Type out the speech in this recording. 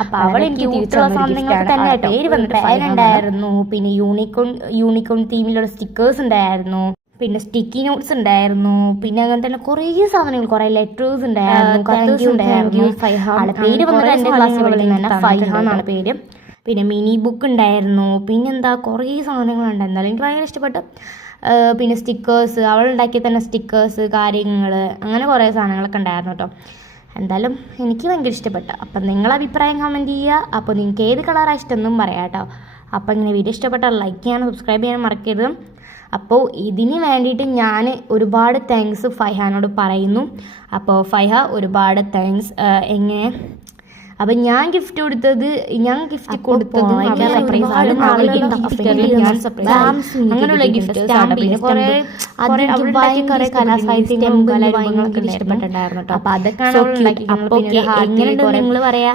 അപ്പൊ അവൾ എനിക്ക് തിരിച്ചുള്ള സാധനങ്ങൾക്ക് തന്നെ പേര് വന്നിട്ട് ഫാൻ ഉണ്ടായിരുന്നു. പിന്നെ യൂണിക്കോൺ തീമിലുള്ള സ്റ്റിക്കേഴ്സ് ഉണ്ടായിരുന്നു. പിന്നെ സ്റ്റിക്കി നോട്ട്സ് ഉണ്ടായിരുന്നു. പിന്നെ അങ്ങനെ തന്നെ കുറേ സാധനങ്ങൾ, കുറെ ലെറ്റേഴ്സ് ഉണ്ടായിരുന്നു, കത്തേഴ്സ് ഉണ്ടായിരുന്നു. ആളെ പേര് വന്നിട്ട് എൻ്റെ ക്ലാസ്സിൽ പഠിക്കുന്ന ഫൈഹ എന്നാണ് പേര്. പിന്നെ മിനി ബുക്ക് ഉണ്ടായിരുന്നു. പിന്നെന്താ കുറേ സാധനങ്ങളുണ്ട്. എന്തായാലും എനിക്ക് ഭയങ്കര ഇഷ്ടപ്പെട്ടു. പിന്നെ സ്റ്റിക്കേഴ്സ്, അവളുണ്ടാക്കിയ തന്നെ സ്റ്റിക്കേഴ്സ് കാര്യങ്ങൾ, അങ്ങനെ കുറേ സാധനങ്ങളൊക്കെ ഉണ്ടായിരുന്നു കേട്ടോ. എന്തായാലും എനിക്ക് ഭയങ്കര ഇഷ്ടപ്പെട്ടു. അപ്പം നിങ്ങളെ അഭിപ്രായം കമൻറ്റ് ചെയ്യുക. അപ്പോൾ നിങ്ങൾക്ക് ഏത് കളറാണ് ഇഷ്ടമെന്നും പറയാം കേട്ടോ. അപ്പോൾ ഇങ്ങനെ വീഡിയോ ഇഷ്ടപ്പെട്ടാൽ ലൈക്ക് ചെയ്യാനും സബ്സ്ക്രൈബ് ചെയ്യാനും മറക്കരുത്. അപ്പോൾ ഇതിന് വേണ്ടിയിട്ട് ഞാൻ ഒരുപാട് താങ്ക്സ് ഫൈഹാനോട് പറയുന്നു. അപ്പോൾ ഫൈഹ ഒരുപാട് താങ്ക്സ്. എങ്ങനെ അപ്പം ഞാൻ ഗിഫ്റ്റ് കൊടുത്തത് അങ്ങനെയുള്ള ഗിഫ്റ്റ് കുറേ ഇഷ്ടപ്പെട്ടിട്ടുണ്ടായിരുന്നു കേട്ടോ. അപ്പം അതൊക്കെയാണ് നിങ്ങൾ പറയാ.